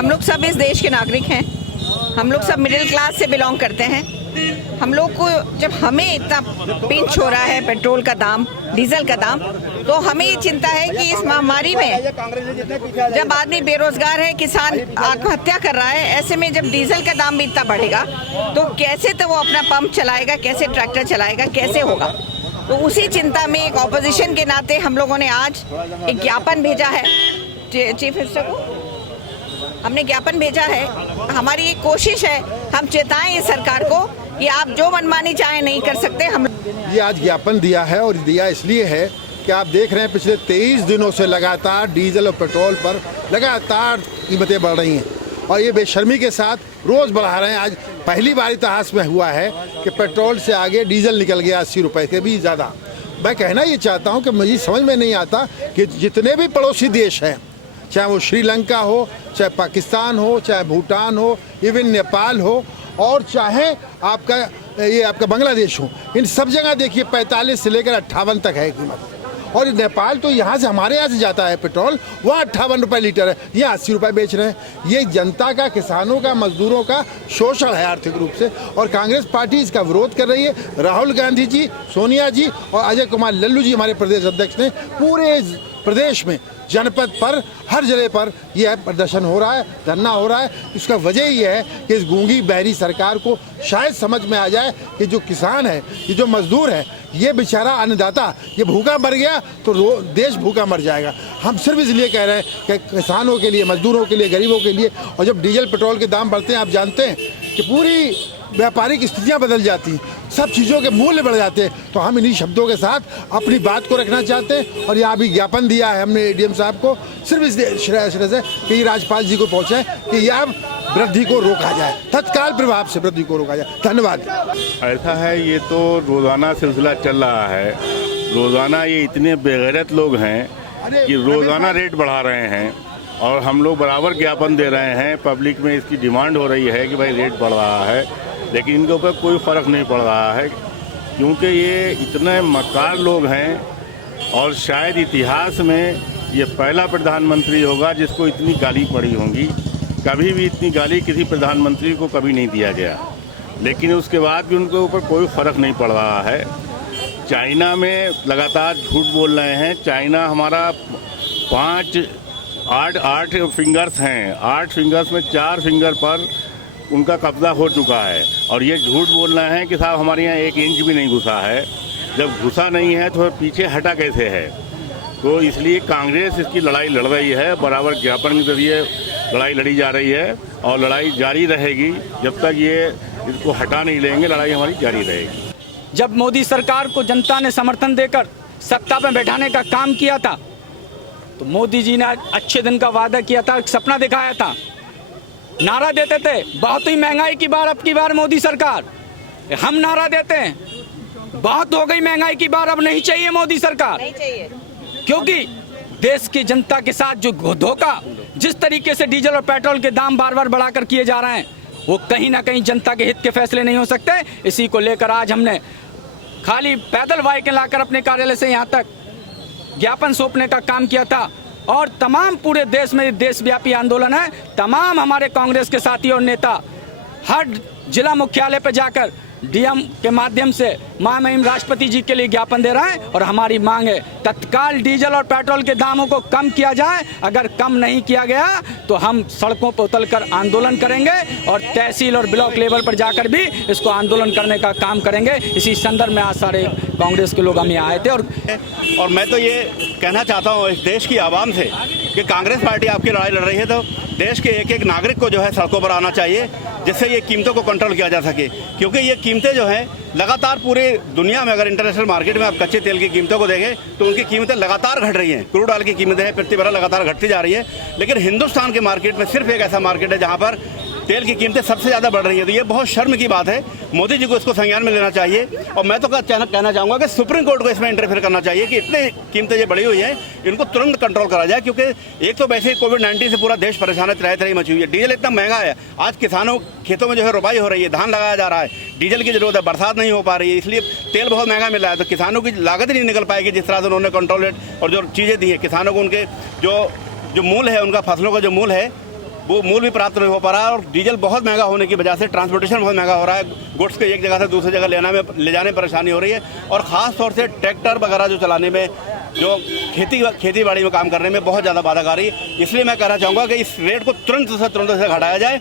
हम लोग सब इस देश के नागरिक हैं, हम लोग सब मिडिल क्लास से बिलोंग करते हैं। हम लोग को जब हमें इतना पिंच हो रहा है पेट्रोल का दाम, डीजल का दाम, तो हमें ये चिंता है कि इस महामारी में जब आदमी बेरोजगार है, किसान आत्महत्या कर रहा है, ऐसे में जब डीजल का दाम भी इतना बढ़ेगा तो कैसे तो वो अपना पंप चलाएगा, कैसे ट्रैक्टर चलाएगा, कैसे होगा। तो उसी चिंता में एक ऑपोजिशन के नाते हम लोगों ने आज एक ज्ञापन भेजा है चीफ मिनिस्टर को। हमने ज्ञापन भेजा है, हमारी एक कोशिश है, हम चेताएं इस सरकार को कि आप जो मनमानी चाहे नहीं कर सकते। हम ये आज ज्ञापन दिया है और दिया इसलिए है कि आप देख रहे हैं पिछले 23 दिनों से लगातार डीजल और पेट्रोल पर लगातार कीमतें बढ़ रही हैं और ये बेशर्मी के साथ रोज़ बढ़ा रहे हैं। आज पहली बार इतिहास में हुआ है कि पेट्रोल से आगे डीजल निकल गया 80 रुपये से भी ज़्यादा। मैं कहना ये चाहता हूँ कि मुझे समझ में नहीं आता कि जितने भी पड़ोसी देश हैं, चाहे वो श्रीलंका हो, चाहे पाकिस्तान हो, चाहे भूटान हो, इवन नेपाल हो और चाहे आपका बांग्लादेश हो, इन सब जगह देखिए 45 से लेकर 58 तक है कीमत। और नेपाल तो यहाँ से हमारे यहाँ से जाता है पेट्रोल, वहाँ 58 रुपये लीटर है, यहाँ 80 रुपये बेच रहे हैं। ये जनता का, किसानों का, मजदूरों का शोषण है आर्थिक रूप से और कांग्रेस पार्टी इसका विरोध कर रही है। राहुल गांधी जी, सोनिया जी और अजय कुमार लल्लू जी हमारे प्रदेश अध्यक्ष ने पूरे प्रदेश में जनपद पर हर जगह पर यह प्रदर्शन हो रहा है, धरना हो रहा है। इसका वजह ये है कि इस गूंगी बहरी सरकार को शायद समझ में आ जाए कि जो किसान है, ये जो मजदूर है, ये बेचारा अन्नदाता, ये भूखा मर गया तो देश भूखा मर जाएगा। हम सिर्फ इसलिए कह रहे हैं कि किसानों के लिए, मजदूरों के लिए, गरीबों के लिए। और जब डीजल पेट्रोल के दाम बढ़ते हैं, आप जानते हैं कि पूरी व्यापारिक स्थितियाँ बदल जाती हैं, सब चीज़ों के मूल्य बढ़ जाते हैं। तो हम इन्हीं शब्दों के साथ अपनी बात को रखना चाहते हैं और यहाँ भी ज्ञापन दिया है हमने एडीएम साहब को, सिर्फ इस श्रेय से कि राज्यपाल जी को पहुँचे कि यह वृद्धि को रोका जाए, तत्काल प्रभाव से वृद्धि को रोका जाए। धन्यवाद। ऐसा है, ये तो रोज़ाना सिलसिला चल रहा है। रोज़ाना ये इतने बेगैरत लोग हैं कि रोज़ाना रेट बढ़ा रहे हैं और हम लोग बराबर ज्ञापन दे रहे हैं। पब्लिक में इसकी डिमांड हो रही है कि भाई रेट बढ़ रहा है, लेकिन इनके ऊपर कोई फ़र्क नहीं पड़ रहा है क्योंकि ये इतने मक्कार लोग हैं और शायद इतिहास में ये पहला प्रधानमंत्री होगा जिसको इतनी गाली पड़ी होंगी। कभी भी इतनी गाली किसी प्रधानमंत्री को कभी नहीं दिया गया, लेकिन उसके बाद भी उनके ऊपर कोई फ़र्क नहीं पड़ रहा है। चाइना में लगातार झूठ बोल रहे हैं। चाइना हमारा 8 फिंगर्स हैं, 8 फिंगर्स में 4 फिंगर पर उनका कब्जा हो चुका है और ये झूठ बोल रहे हैं कि साहब हमारे यहाँ 1 इंच भी नहीं घुसा है। जब घुसा नहीं है तो पीछे हटा कैसे है? तो इसलिए कांग्रेस इसकी लड़ाई लड़ रही है, बराबर ज्ञापन के जरिए लड़ाई लड़ी जा रही है और लड़ाई जारी रहेगी। जब तक ये इसको हटा नहीं लेंगे, लड़ाई हमारी जारी रहेगी। जब मोदी सरकार को जनता ने समर्थन देकर सत्ता में बैठाने का काम किया था तो मोदी जी ने अच्छे दिन का वादा किया था, एक सपना दिखाया था, नारा देते थे बहुत ही महंगाई की बार, अब की बार मोदी सरकार। हम नारा देते हैं बहुत हो गई महंगाई की बार, अब नहीं चाहिए मोदी सरकार, नहीं चाहिए। क्योंकि देश की जनता के साथ जो धोखा, जिस तरीके से डीजल और पेट्रोल के दाम बार बार बढ़ाकर किए जा रहे हैं, वो कहीं ना कहीं जनता के हित के फैसले नहीं हो सकते। इसी को लेकर आज हमने खाली पैदल वाहन लाकर अपने कार्यालय से यहाँ तक ज्ञापन सौंपने का काम किया था और तमाम पूरे देश में देशव्यापी आंदोलन है। तमाम हमारे कांग्रेस के साथी और नेता हर जिला मुख्यालय पर जाकर डीएम के माध्यम से महामहिम राष्ट्रपति जी के लिए ज्ञापन दे रहे हैं और हमारी मांग है तत्काल डीजल और पेट्रोल के दामों को कम किया जाए। अगर कम नहीं किया गया तो हम सड़कों पर उतरकर आंदोलन करेंगे और तहसील और ब्लॉक लेवल पर जाकर भी इसको आंदोलन करने का काम करेंगे। इसी संदर्भ में आज सारे कांग्रेस के लोग हम यहाँ आए थे और मैं तो ये कहना चाहता हूँ इस देश की आवाम से कि कांग्रेस पार्टी आपकी लड़ाई लड़ रही है तो देश के एक एक नागरिक को जो है सड़कों पर आना चाहिए, जिससे ये कीमतों को कंट्रोल किया जा सके। क्योंकि ये कीमतें जो हैं लगातार पूरे दुनिया में, अगर इंटरनेशनल मार्केट में आप कच्चे तेल की कीमतों को देखें तो उनकी कीमतें लगातार घट रही हैं। क्रूड ऑयल की कीमतें हैं प्रति बैरल लगातार घटती जा रही है, लेकिन हिंदुस्तान के मार्केट में सिर्फ एक ऐसा मार्केट है जहाँ पर तेल की कीमतें सबसे ज़्यादा बढ़ रही है। तो ये बहुत शर्म की बात है, मोदी जी को इसको संज्ञान में लेना चाहिए। और मैं तो कहना चाहूँगा कि सुप्रीम कोर्ट को इसमें इंटरफेयर करना चाहिए कि इतने कीमतें ये बढ़ी हुई हैं, इनको तुरंत कंट्रोल करा जाए। क्योंकि एक तो वैसे ही कोविड-19 से पूरा देश परेशान है, त्राही मची हुई है। डीजल इतना महंगा है, आज किसानों खेतों में जो है रुपाई हो रही है, धान लगाया जा रहा है, डीजल की जरूरत है, बरसात नहीं हो पा रही है, इसलिए तेल बहुत महंगा मिल रहा है। तो किसानों की लागत नहीं निकल पाएगी जिस तरह से उन्होंने कंट्रोल रेट और जो चीज़ें दी है किसानों को, उनके जो मूल है, उनका फसलों का जो मूल है वो मूल भी प्राप्त नहीं हो पा रहा है और डीजल बहुत महंगा होने की वजह से ट्रांसपोर्टेशन बहुत महंगा हो रहा है। गुड्स को एक जगह से दूसरी जगह ले जाने में परेशानी हो रही है और ख़ास तौर से ट्रैक्टर वगैरह जो चलाने में, जो खेती बाड़ी में काम करने में बहुत ज़्यादा बाधा आ रही है। इसलिए मैं कहना चाहूँगा कि इस रेट को तुरंत से घटाया जाए